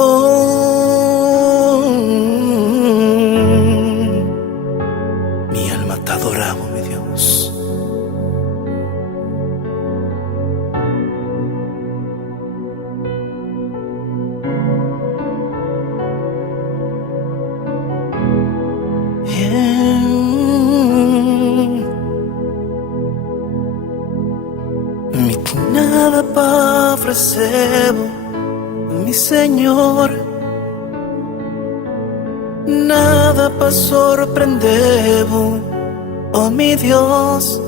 Oh, mi alma te adoraba, mi Dios. Mi nada para ofrecer, mi Señor, nada para sorprender, oh mi Dios.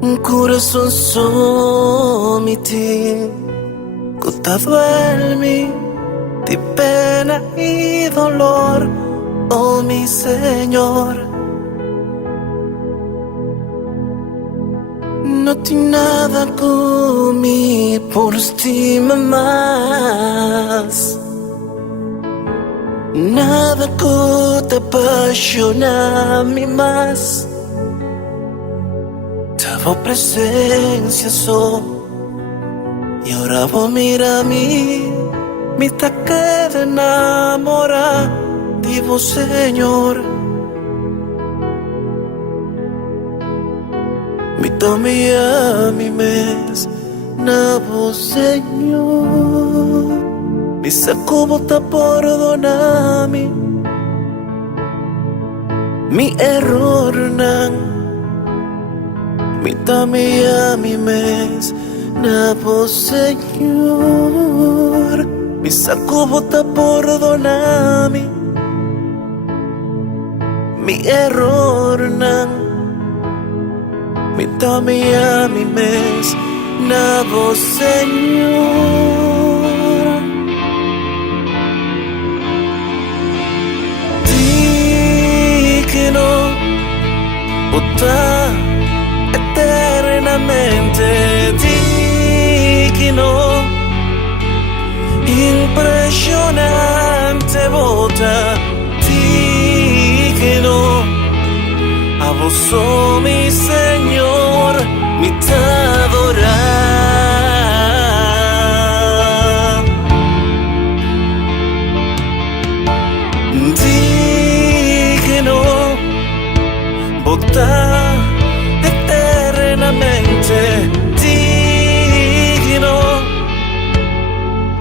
Un corazón sometido, cortado en mí, de pena y dolor, oh mi Señor. No tiene nada conmigo por estima más, nada que te apasiona a mí más. Tavo presencia so, y ahora vos mira a mí, me te queda enamorada de vos, Señor. Mi tome a mi mes, na vos, Señor. Mi saco bota por donami, mi error nan. Mi tome a mi mes, na vos, Señor. Mi saco bota por donami, mi error nan. Mi tome a mi mes, na vos, Señor. Di que no vota eternamente, di que no impresionante vota, di que no. A vos, oh mi Señor, mi te adorar. Di que no, vota eternamente. Di que no,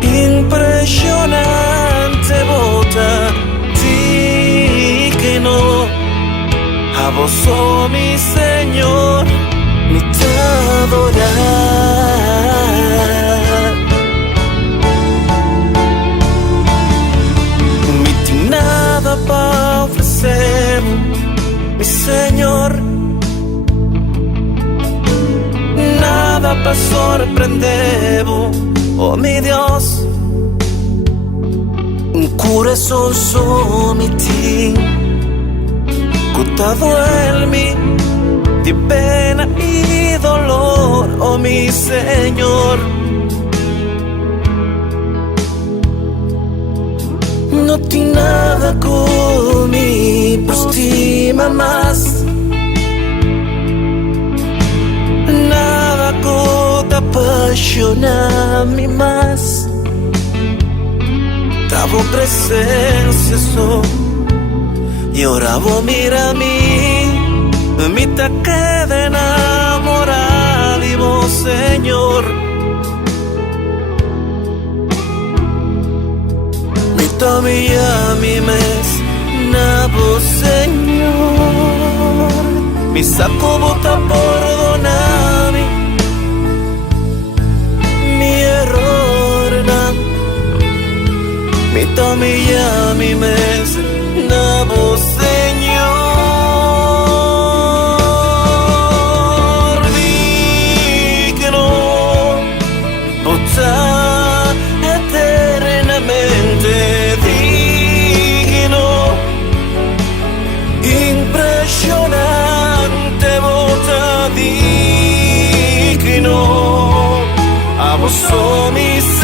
impresionante vota. Di que no. A vos, oh mi Señor, mi te adorar. Mi ti nada para ofrecer, mi Señor, nada para sorprender, oh mi Dios. Un corazón sometido, cortado en mí, de pena y dolor, oh mi Señor. No tiene nada conmigo, por estima más, nada que te apasiona a mí más. Tavo presencia soy, y ahora vos mira a mí, me te queda enamorada de vos, Señor. Mi tome a mi mes, na vos, Señor. Mi saco bota por donami, mi error na. Mi tome a mi mes, na vos, Señor. Di que no, vota eternamente. Di que no, impresionante vota. Di que no, a vos, oh mi Señor.